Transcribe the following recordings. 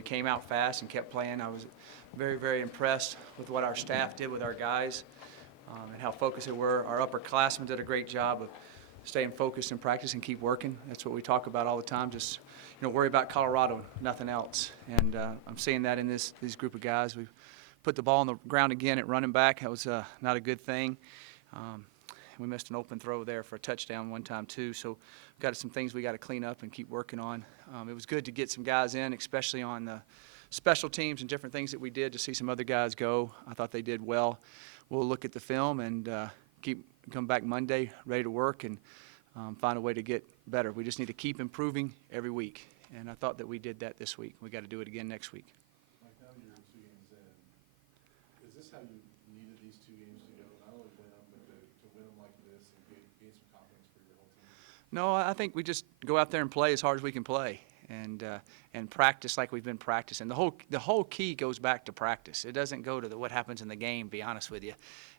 We came out fast and kept playing. I was very, very impressed with what our staff did with our guys and how focused they were. Our upperclassmen did a great job of staying focused in practice and keep working. That's what we talk about all the time. Just worry about Colorado, nothing else. And I'm seeing that in this group of guys. We put the ball on the ground again at running back. That was not a good thing. We missed an open throw there for a touchdown one time too. So we've got some things we got to clean up and keep working on. It was good to get some guys in, especially on the special teams and different things that we did, to see some other guys go. I thought they did well. We'll look at the film and come back Monday ready to work and find a way to get better. We just need to keep improving every week, and I thought that we did that this week. We got to do it again next week. Mike, now you're 2 games in. Is this how you needed these 2 games to go? Not only win them, but to win them like this and gain some confidence for your whole team? No, I think we just go out there and play as hard as we can play, and practice like we've been practicing. The whole key goes back to practice. It doesn't go to what happens in the game, be honest with you.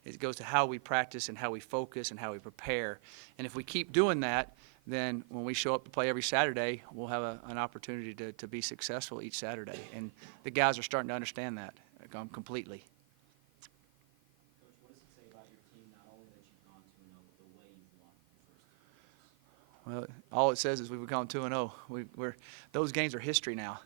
It goes to how we practice and how we focus and how we prepare. And if we keep doing that, then when we show up to play every Saturday, we'll have an opportunity to be successful each Saturday. And the guys are starting to understand that completely. Coach, what does it say about your team, not only that you've gone 2-0, but the way you've won your first 2 games? Well, all it says is we've gone 2-0. Those games are history now.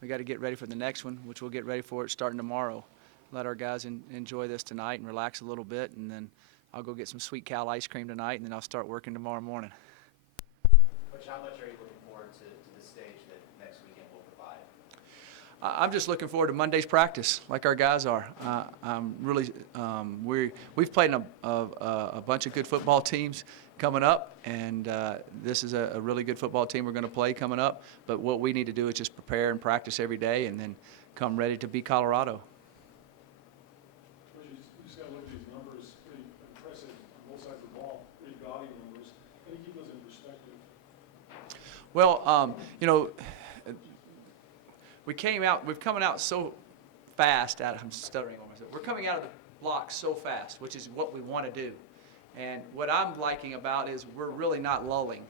We got to get ready for the next one, which we'll get ready for it starting tomorrow. Let our guys enjoy this tonight and relax a little bit, and then I'll go get some Sweet Cal ice cream tonight, and then I'll start working tomorrow morning. Coach, how much are you looking forward to the stage that next weekend will provide? I'm just looking forward to Monday's practice, like our guys are. I'm really we've played a bunch of good football teams coming up, and this is a really good football team we're going to play coming up. But what we need to do is just prepare and practice every day, and then come ready to beat Colorado. You just got to look at these numbers. Pretty impressive on both sides of the ball. Pretty gaudy numbers. How do you keep those in perspective? Well, we've coming out so fast I'm stuttering on myself. We're coming out of the blocks so fast, which is what we want to do. And what I'm liking about is we're really not lulling.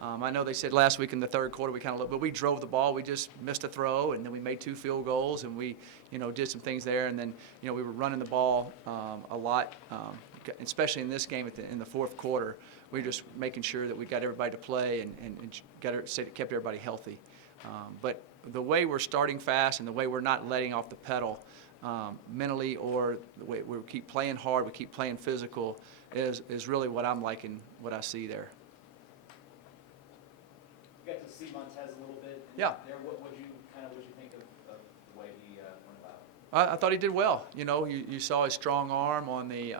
I know they said last week in the third quarter we kind of looked, but we drove the ball. We just missed a throw, and then we made 2 field goals, and we, did some things there. And then, we were running the ball a lot, especially in this game in the fourth quarter. We were just making sure that we got everybody to play and kept everybody healthy. But the way we're starting fast and the way we're not letting off the pedal mentally, or the way we keep playing hard, we keep playing physical, is really what I'm liking, what I see there. You got to see Montez a little bit. Yeah. There, what you think of the way he went about it? I thought he did well. You saw his strong arm on the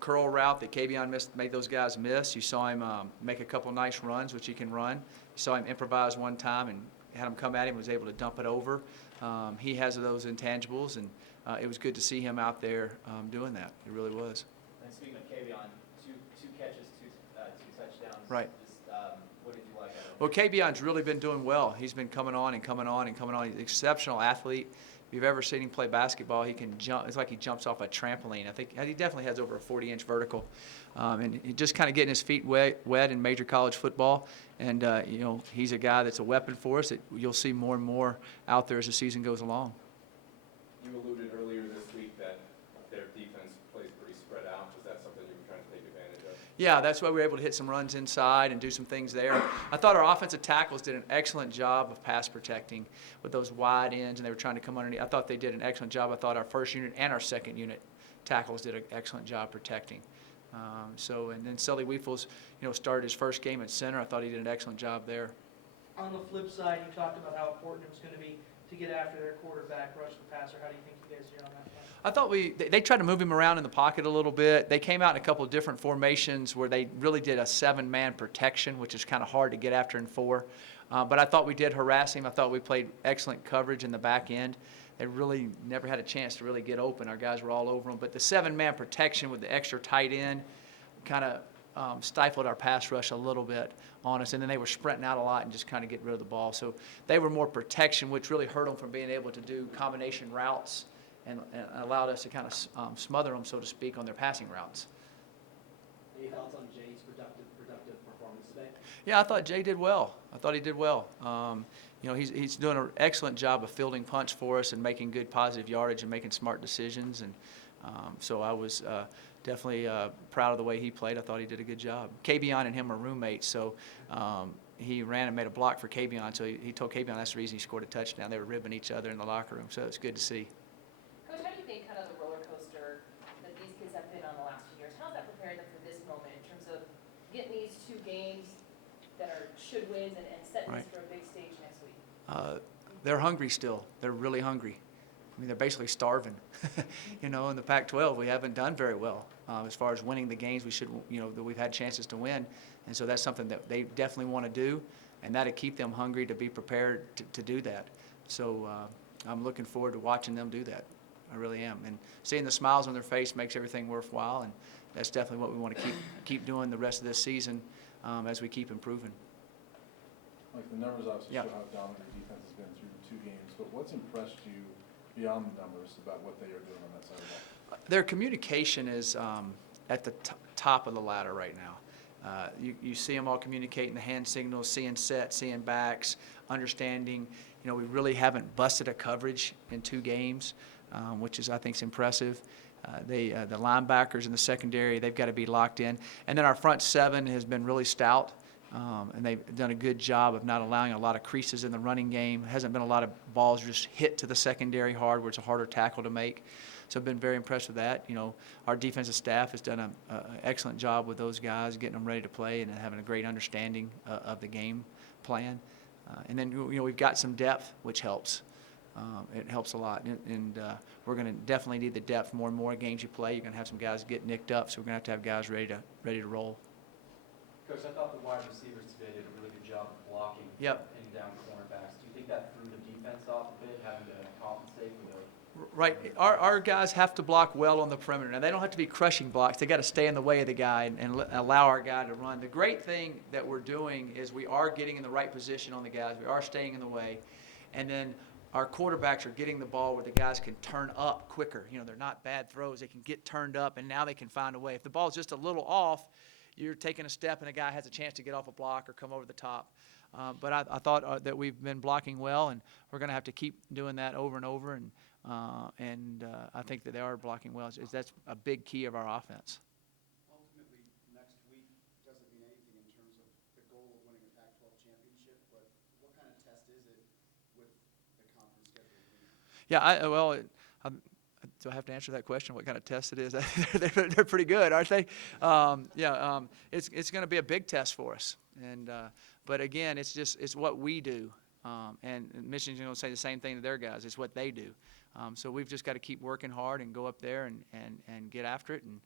curl route that Kavion made those guys miss. You saw him make a couple nice runs, which he can run. You saw him improvise one time and had him come at him, was able to dump it over. He has those intangibles, and it was good to see him out there doing that. It really was. And speaking of Kavion, two catches, two touchdowns. Right. What did you like? Well, Kavion's really been doing well. He's been coming on and coming on and coming on. He's an exceptional athlete. If you've ever seen him play basketball, he can jump. It's like he jumps off a trampoline. I think he definitely has over a 40-inch vertical. And he just kind of getting his feet wet in major college football. And, he's a guy that's a weapon for us that you'll see more and more out there as the season goes along. You alluded earlier this week that their defense plays pretty spread out. Is that something you were trying to take advantage of? Yeah, that's why we were able to hit some runs inside and do some things there. I thought our offensive tackles did an excellent job of pass protecting with those wide ends, and they were trying to come underneath. I thought they did an excellent job. I thought our first unit and our second unit tackles did an excellent job protecting. And then Sully Weefels, started his first game at center. I thought he did an excellent job there. On the flip side, you talked about how important it was going to be to get after their quarterback, rush the passer. How do you think you guys did on that one? I thought they tried to move him around in the pocket a little bit. They came out in a couple of different formations where they really did a 7-man protection, which is kind of hard to get after in 4. But I thought we did harass him. I thought we played excellent coverage in the back end. They really never had a chance to really get open. Our guys were all over them. But the 7-man protection with the extra tight end kind of stifled our pass rush a little bit on us. And then they were sprinting out a lot and just kind of getting rid of the ball. So they were more protection, which really hurt them from being able to do combination routes and allowed us to kind of smother them, so to speak, on their passing routes. Any thoughts on Jay's productive performance today? Yeah, I thought Jay did well. I thought he did well. you know, he's doing an excellent job of fielding punts for us and making good positive yardage and making smart decisions. And so I was definitely proud of the way he played. I thought he did a good job. Kavion and him are roommates, so he ran and made a block for Kavion. So he told Kavion that's the reason he scored a touchdown. They were ribbing each other in the locker room, so it's good to see. Coach, how do you think kind of the roller coaster that these kids have been on the last few years, how's that preparing them for this moment in terms of getting these two games that are should wins and setting Right. this for a big stage next week? They're hungry still. They're really hungry. I mean, they're basically starving. You know, in the Pac-12, we haven't done very well as far as winning the games we should, you know, that we've had chances to win. And so that's something that they definitely want to do, and that'll keep them hungry to be prepared to do that. So I'm looking forward to watching them do that. I really am. And seeing the smiles on their face makes everything worthwhile, and that's definitely what we want to keep doing the rest of this season as we keep improving. Like, the numbers obviously Yeah. show how dominant your defense has been through the 2 games, but what's impressed you beyond the numbers about what they are doing on that side of the ball? Their communication is at the top of the ladder right now. You see them all communicating the hand signals, seeing sets, seeing backs, understanding. You know, we really haven't busted a coverage in 2 games, which is, I think, is impressive. The linebackers in the secondary, they've got to be locked in. And then our front 7 has been really stout, and they've done a good job of not allowing a lot of creases in the running game. There hasn't been a lot of balls just hit to the secondary hard, where it's a harder tackle to make. So I've been very impressed with that. You know, our defensive staff has done an excellent job with those guys, getting them ready to play and having a great understanding of the game plan. And then, you know, we've got some depth, which helps. It helps a lot. And we're going to definitely need the depth more and more games you play. You're going to have some guys get nicked up, so we're going to have guys ready to roll. Coach, I thought the wide receivers today did a really good job of blocking Yep. and down cornerbacks. Do you think that threw the defense off a bit, having to compensate for the? Right. Our guys have to block well on the perimeter. Now, they don't have to be crushing blocks. They got to stay in the way of the guy and allow our guy to run. The great thing that we're doing is we are getting in the right position on the guys. We are staying in the way. And then our quarterbacks are getting the ball where the guys can turn up quicker. You know, they're not bad throws. They can get turned up, and now they can find a way. If the ball's just a little off, you're taking a step, and a guy has a chance to get off a block or come over the top. But I thought that we've been blocking well, and we're going to have to keep doing that over and over. And I think that they are blocking well. That's a big key of our offense. Ultimately, next week doesn't mean anything in terms of the goal of winning a Pac-12 championship, but what kind of test is it with the conference schedule? Yeah, do I have to answer that question? What kind of test it is? They're pretty good, aren't they? It's going to be a big test for us. And but again, it's what we do. And Michigan's going to say the same thing to their guys. It's what they do. So we've just got to keep working hard and go up there and get after it. And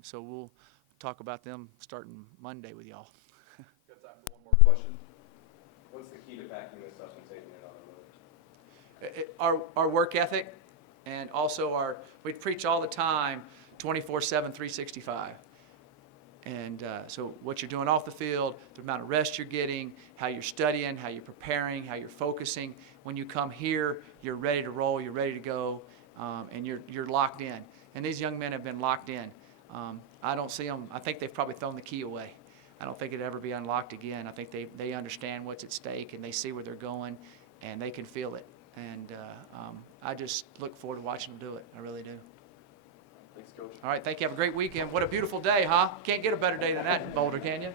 so we'll talk about them starting Monday with y'all. Got time for one more question? What's the key to backing this up and taking it on the road? Our work ethic, and also we preach all the time 24/7, 365. And so what you're doing off the field, the amount of rest you're getting, how you're studying, how you're preparing, how you're focusing. When you come here, you're ready to roll, you're ready to go, and you're locked in. And these young men have been locked in. I don't see them. I think they've probably thrown the key away. I don't think it'll ever be unlocked again. I think they understand what's at stake, and they see where they're going, and they can feel it. And I just look forward to watching them do it. I really do. Thanks, Coach. All right, thank you. Have a great weekend. What a beautiful day, huh? Can't get a better day than that in Boulder, can you?